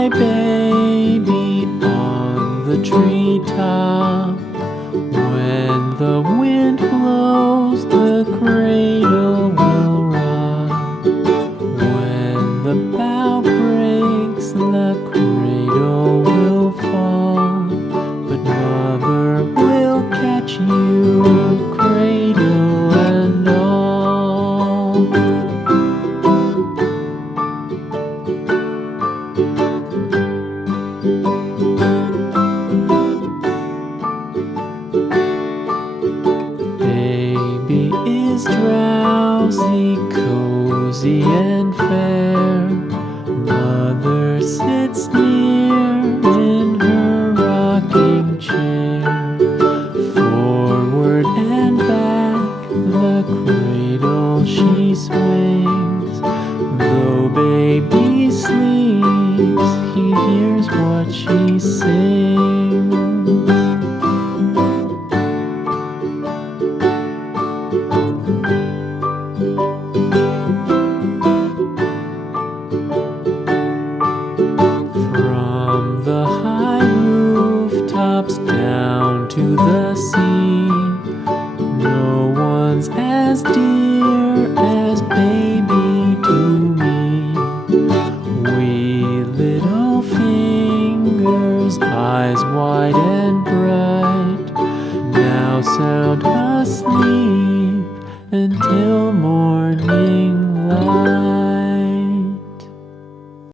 my baby on the treetop. When the wind blows, the cradle will rock. When the bough breaks, the cradle will fall. But mother will catch you, cradle and all. Baby is drowsy, cozy and fair. Mother sits near in her rocking chair. Forward and back, the cradle she swings. Though baby sleeps, he hears what she sings. From the high rooftops down to the sea, no one's as dear as baby to me. Wee little fingers, eyes wide and bright, now sound asleep until morning light.